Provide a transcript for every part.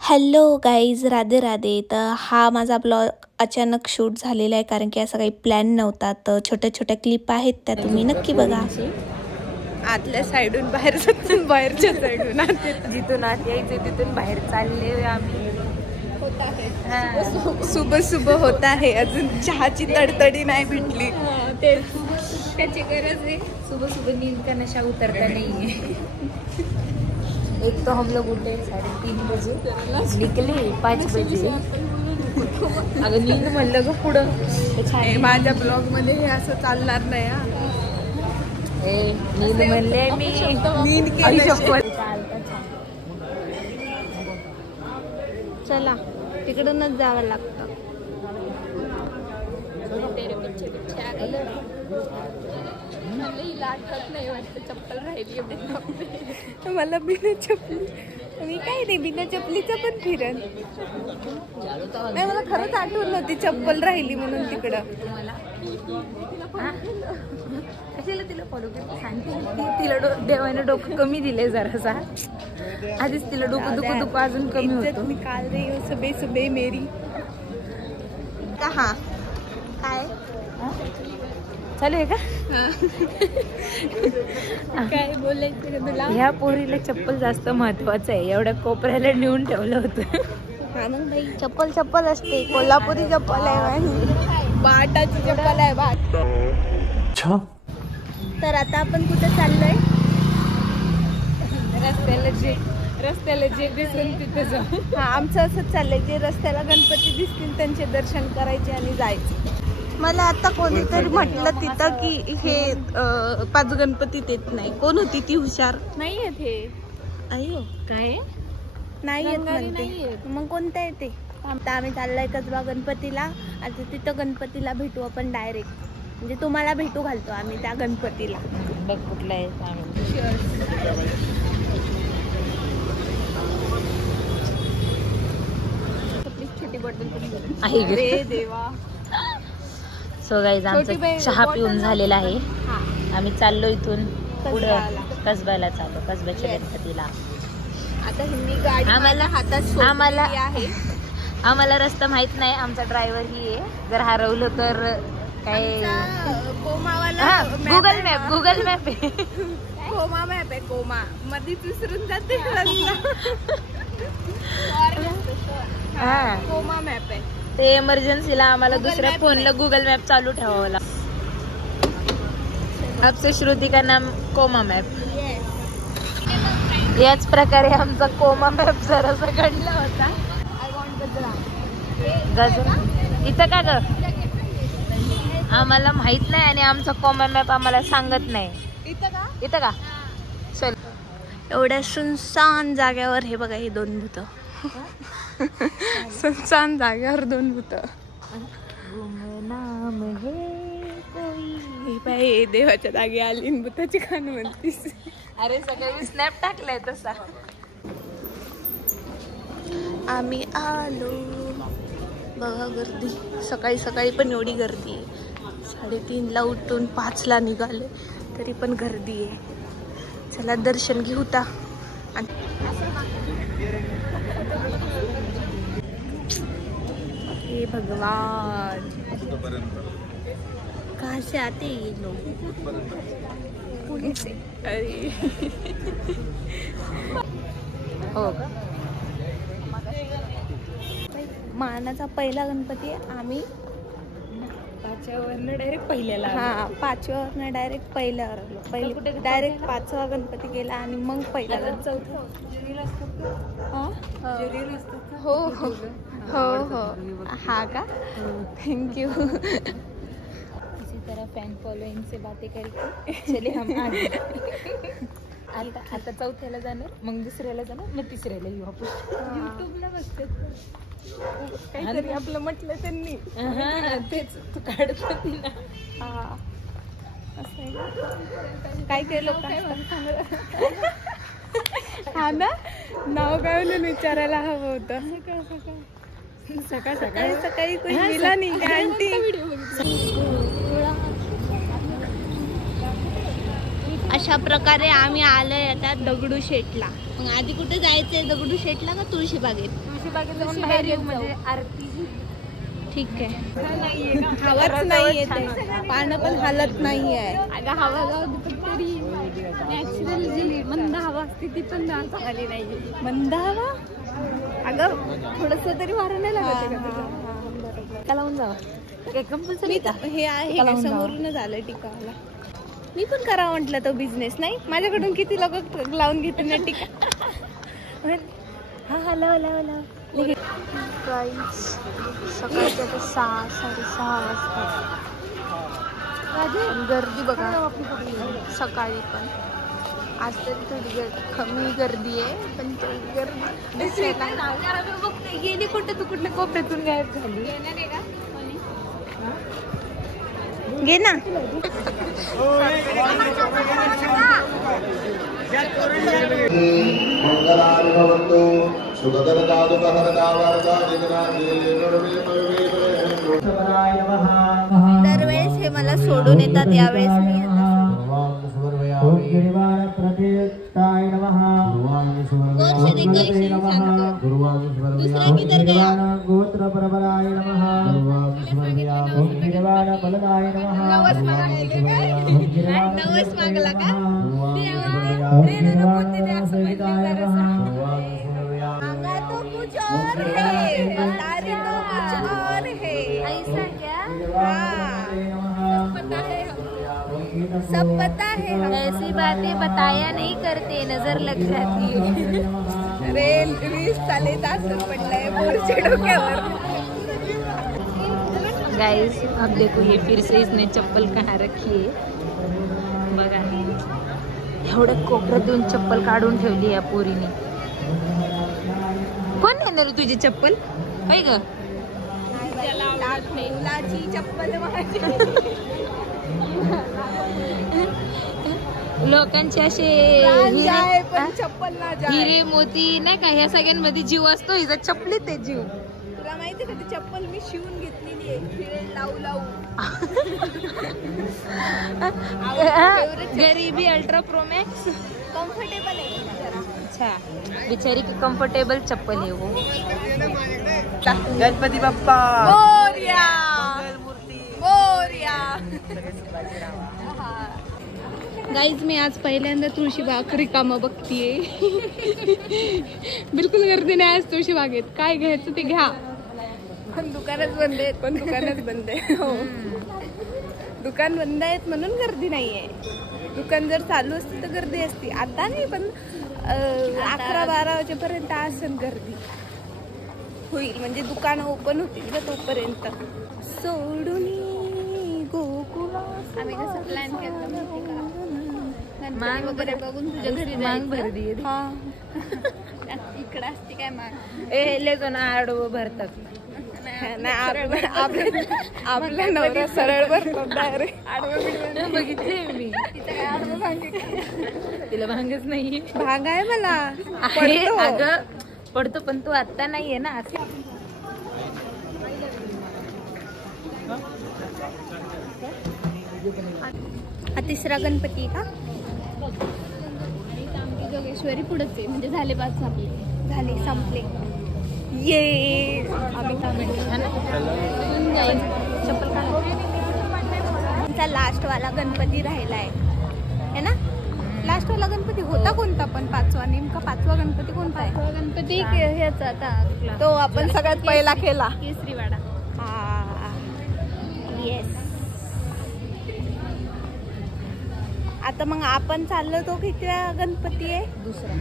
Hello guys, Radhe Radhe. तर हा माझा ब्लॉग अचानक शूट झालेला आहे कारण की असा काही प्लॅन नव्हता. तर छोट्या छोट्या क्लिप आहेत त्या तुम्ही नक्की बघा. आतल्या साईडून बाहेर जातो, बाहेरच्या साईडून जिथून आत यायचे तिथून बाहेर चालले आम्ही. सुबह सुबह होत आहे, अजून चहाची तडतडी नाही भेटली. त्याची गरज आहे. सुबह सुबह नींद का नशा उतरता नहीं है. एक तो हम लोग उठे 3:30 बजे, निकले 5 बजे. अगं नींद म्हणलं ग पुढं. माझ्या ब्लॉग मध्ये हे असं चालणार नाही. नींद म्हणले मी, नींद केली. चला तिकडूनच जावं लागतं. नाही वाटतं चप्पल राहिली. मला बिना चपली, मी काय नाही बिना चपलीचं पण फिरन. नाही, मला खरंच आठवण नव्हती चप्पल राहिली म्हणून तिकडं. कशाला तिला फॉलो करते? तिला देवाने डोकं कमी दिले जरासा. आधीच तिला डोकं दुखू अजून कमी होतं. मी काल रे सुबह सुबह मेरी हा काय चालू आहे का? काय बोलायचं का तुला? ह्या पोरीला चप्पल जास्त महत्वाचं आहे. एवढ्या कोपऱ्याला नेऊन ठेवलं होतं. हा मग बाई, चप्पल असते. कोल्हापुरी चप्पल आहे, बाटाची चप्पल आहे. बाट. तर आता आपण कुठे चाललोय? रस्त्याला जे दिसेल तिथे जाऊ. हा, आमचं असंच चाललंय. जे रस्त्याला गणपती दिसतील त्यांचे दर्शन करायचे आणि जायचे. मला आता कोणीतरी म्हटलं तिथं की हे 5 गणपतीत येत नाही. कोण होती ती हुशार? नाही येत हे. अयो काय नाही येत म्हणते. मग कोणत्या येते? आता आम्ही चाललोय कसबा गणपतीला. आता तिथं गणपतीला भेटू आपण डायरेक्ट. म्हणजे तुम्हाला भेटू घालतो आम्ही त्या गणपतीला. बघ कुठला आहे. छोटी बॉटल आहे देवा. सो गाईज, आमचा चहा पिऊन झालेला आहे. आम्ही चाललो इथून पुढं कसब्याला चाललो, कसब्याच्या गणपतीला. आता हिंदी गाडी आम्हाला रस्ता माहित नाही. आमचा ड्रायव्हर ही आहे. जर हरवलं तर काय गुगल मॅप आहे. कोमा मॅप आहे. कोमा मध्येच विसरून जाते. कोमा मॅप आहे ते. इमर्जन्सीला आम्हाला दुसऱ्या फोनला गुगल मॅप चालू ठेवावं लागतं. आपसे श्रुती का नाम कोमा मॅप. याच प्रकारे आमचा कोमा मॅप जरासा घडला होता. गजरा इथं का ग? आम्हाला माहित नाही आणि आमचा कोमा मॅप आम्हाला सांगत नाही. इथं का? चल. एवढ्या सुनसान जाग्यावर हे बघा, हे 2 भूत. सुनसान जाग्यावर 2 भूत. बाई, देवाच्या जागी आली भूताची खान म्हणतीस. अरे सगळ्यांनी स्नॅप टाकलाय तसा. आम्ही आलो बघा. गर्दी सकाळी सकाळी पण एवढी गर्दी आहे. 3:30ला उठून 5ला निघाले तरी पण गर्दी आहे. चला दर्शन घेऊ ता. हे भगवान, कहाँ से आते ये लोग? पुणे से. अरे हो का? मानाचा पहिला गणपती आम्ही 5व्यावरनं डायरेक्ट पहिल्याला. हा, 5व्यावरनं डायरेक्ट पहिल्यावर आलो. पहिले डायरेक्ट 5वा गणपती गेला आणि मग पहिला. 4था हो हो हो हो. हा का? थँक्यू. इसी तरह फॅन फॉलोइंग से बातें करके चले हम आगे. आता 4थ्याला जाणार, मग 2ऱ्याला जाणार, मग 3ऱ्याला येऊ आपण. युट्यूबला बघतात काहीतरी आपलं म्हटलं त्यांनी. तेच तू काढत होती ना. असं आहे. काय केलं काय हा ना, नाव काय म्हणून विचारायला हवं होतं. सकाळ सकाळी कोणी मिला नाही आंटी. अशा प्रकारे आम्ही आलोय आता दगडूशेठला. मग आधी कुठे जायचंय, दगडूशेठला का तुळशीबागेत? तुळशीबागेत म्हणजे आरती. ठीक आहे. हवाच नाही येते, पानं पण हालत नाही आहे. अगं हवा जाऊ तरी नॅचरल जी मंद हवा असते ती पण चांगली नाही. मंद हवा अगं थोडस तरी वारं नाही लागत का? लावून जावा कंपल्सरी. हे आहे का समोरूनच आलं टिकाला. मी पण करा म्हटलं तो बिझनेस. नाही माझ्याकडून किती लोक लावून घेते ना टिका. हा लाव लाव लाव. सकाळच्या 6-6:30 वाजता गर्दी बघा. सकाळी पण आज तरी थोडी कमी गर्दी आहे, पण तेवढी गर्दी गेली कुठे तू कुठल्या कोपऱ्यातून गायब झाली. घे ना. दरवेळेस हे मला सोडून येतात, यावेळेस मी गोत्र परबराय नमः. नवस मागला का? मांगा तो कुछ और है, तारी तो कुछ और है. ऐसा क्या? सब पता है. ऐसी बातें बताया नहीं करते, नजर लग जाती है. अरे 20 साले तास पडलाय मोरच्या डोक्यावर. गाइस अब देखो ये फिर से इसने चप्पल कहाँ रखी है बघा. एवढं कोपऱ्यात देऊन चप्पल काढून ठेवली या पोरीने. कोण नेणार तुझी चप्पल? होय ग मुलाची चप्पल लोकांचे असे चप्पल ना हिरे मोती नाही का, ह्या सगळ्यांमध्ये जीव असतो. हिचा चप्पलीत आहे जीव. तुला माहिती का ती चप्पल मी शिवून घेतलेली आहे, फिरे लावू लावू. गरीबी अल्ट्रा प्रो मॅक्स कम्फर्टेबल आहे जरा. अच्छा बिचारी की कम्फर्टेबल चप्पल आहे वो. गणपती बाप्पा मोरया मोरया. गाईज मी आज पहिल्यांदा तुळशीबाग रिकामं बघतीये. बिलकुल गर्दी नाही आज तुळशीबागेत. काय घ्यायचं ते घ्या, पण दुकानच बंद आहेत. पण दुकानच बंद आहे. हो दुकान बंद आहेत म्हणून गर्दी नाहीये. दुकान जर चालू असते तर गर्दी असती. आता नाही, पण 11-12 वाजेपर्यंत असेल गर्दी होईल. म्हणजे दुकान ओपन होतील ना तोपर्यंत. सोडून गोकुला आम्ही कसं प्लॅन केलं मांग वगैरे बघून तुझ्या घरी मांग भरली. इकडे असते काय माग. ले जण आडवं भरतात. आपला नवरा सरळ भरतात डायरेक्ट. आडवं बघितले मी. तिला भांगच नाही. भांग आहे मला. अगं पडतो, पण तू आत्ता नाहीये ना. हा तिसरा गणपती का? जोगेश्वरी पुढेच आहे. म्हणजे झाले 5 झाले संपले. ये आम्ही चप्पल आमचा लास्ट वाला गणपती राहिलाय है ना. लास्ट वाला गणपती होता कोणता? पण 5वा. नेमका 5वा गणपती कोणता आहे? गणपती ह्याचा आता तो आपण सगळ्यात पहिला केला, केसरीवाडा. हा येस. आता मग आपण चाललो तो कितवा गणपती आहे? दुसरा.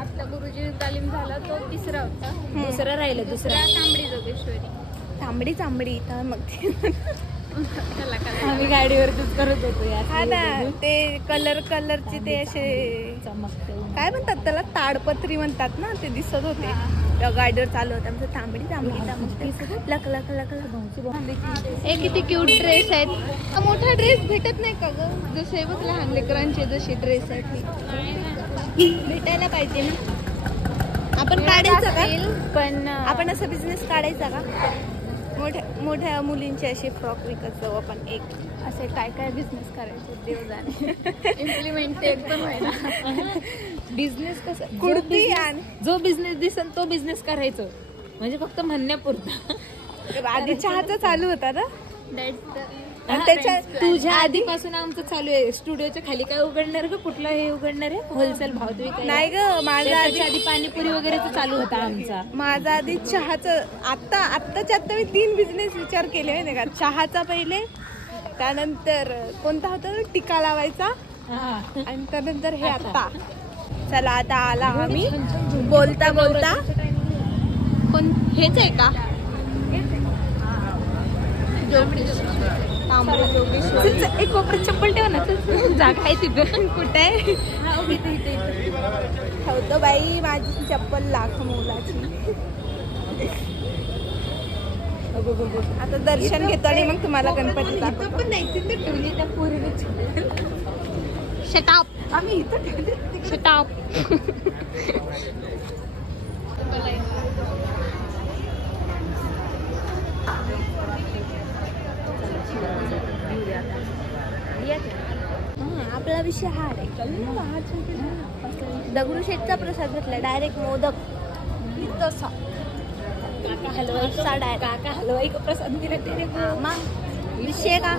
आता गुरुजी तालीम झाला तो तिसरा होता. दुसरा राहिला. दुसरा तांबडी जोगेश्वरी. तांबडी तर मग आम्ही गाडीवरतीच करत होतो. हा ना, ते कलरचे ते असे चमकते. काय म्हणतात त्याला? ताडपत्री म्हणतात ना. ते दिसत होते त्या गाडीवर चालू होता. आमचं तांबडी लक लक लक लक. हे किती क्यूट ड्रेस आहेत. मोठा ड्रेस भेटत नाही का ग? जसे बघ लहान लेकरांचे जसे ड्रेस आहेत भेटायला पाहिजे ना. आपण काढायचं का? पण आपण असं बिझनेस काढायचा का? मोठ्या मोठ्या मुलींचे असे फ्रॉक विकत जाऊ आपण. एक असे काय काय बिझनेस करायचे देव जाणे. इम्प्लिमेंट ते एकदम आहे ना. बिझनेस कसं कुर्ती आणि जो बिझनेस दिसन तो बिझनेस करायचं, म्हणजे फक्त म्हणण्यापुरता. आधी चहाचा चालू होता ना. आणि त्याच्या तुझ्या आधीपासून आमचं चालू आहे. स्टुडिओच्या खाली काय उघडणार ग, कुठलं हे उघडणार आहे होलसेल भाव विकायला? नाही ग, माझ्या आधी पाणीपुरी वगैरे चालू होता आमचा. माझा आधी चहाचं आत्ताच्या आत्ता मी 3 बिझनेस विचार केले माहिती का. चहाचा पहिले, त्यानंतर कोणता होता टिका लावायचा, आणि त्यानंतर हे आता. चला आता आला आम्ही बोलता बोलता. कोण हेच आहे का? एक कोपऱ्यात चप्पल ठेव ना, जागा आहे तिथं. कुठे आहे? ठेवतो बाई, माझी चप्पल लाख मोलाची. आता दर्शन घेतो आणि मग तुम्हाला गणपती दाखवतो. पण नाही तिथे ठेवली त्या पोरीने. शटाप, आम्ही इथं ठेवली. शटाप. आपला विषय हा आहे. दगडूशेठचा प्रसाद घेतला डायरेक्ट मोदक तसा. काका हलवाई का प्रसाद दिला तेरे मग विषय का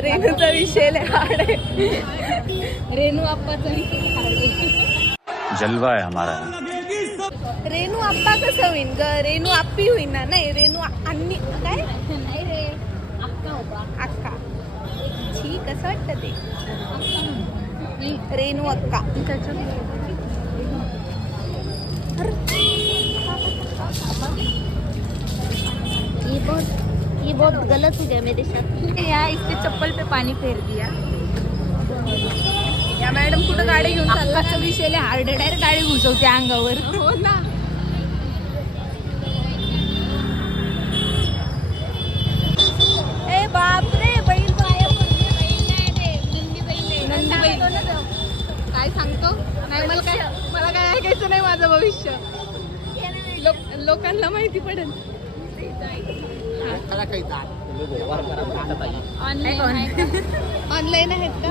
रेणूचा विषय हार्ड आहे. रेणू आप्पाचा विषय हार्ड आहे. जलवा आहे हमारा. रेणू आप्पा कसं होईन ग? रेणू आप्पी होईन ना. नाही, रेणू अन्नी काय नाही रे, अक्का होता. अक्का. छी, कसं वाटतं ते रेणू अक्का. ये बहुत गलत हो गया मेरे साथ. या इसके चप्पल पे पानी फेर दिया. या मॅडम कुठं गाडी घेऊन चालला? अक्काचा विषय हार्ड, डायरेक्ट गाडी घुसवते अंगावर. हो ना. ए बापरे, बैल पाया नंदी बैल. काय सांगतो? नाही, मला काय ऐकायचं नाही. माझं भविष्य लोकांना माहिती पडेल. ऑनलाईन आहेत का?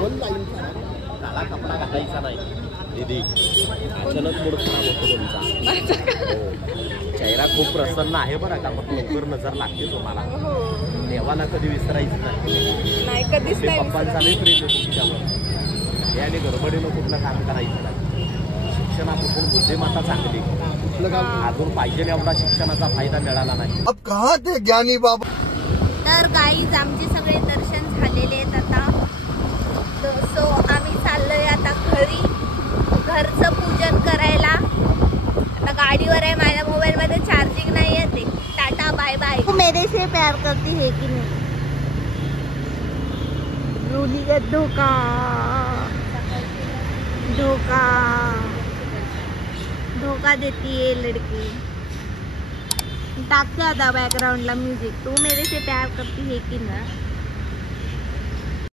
काळा कपडा घालायचा नाही दीदी. अचानक मूड खराब होतो तुमचा. चेहरा खूप प्रसन्न आहे बरं का, पण लवकर नजर लागते तुम्हाला. देवाला कधी विसरायचं नाही. कधीच नाही. पप्पांचा नाही प्रेम आहे तुमच्यावर. याने गडबडीनं कुठलं काम करायचं नाही. शिक्षणापासून बुद्धिमत्ता चांगली. कुठलं काम अजून पाहिजे एवढा शिक्षणाचा फायदा मिळाला नाही. अब कहाँ थे ज्ञानी बाबा? तर गाईज आमचे सगळे दर्शन झालेले आहेत आता. सो आम्ही चाललोय आता घरी, घरचं पूजन करायला. आता गाडीवर आहे, माझ्या मोबाईल मध्ये चार्जिंग नाही आहे. Tata bye bye. तू मेरे से प्यार करती है की नहीं? रूढ़ीगत धोखा धोखा धोखा देती है लड़की. टाकते आता बैकग्राउंडला म्युझिक. तू मेरे से प्यार करती है की ना?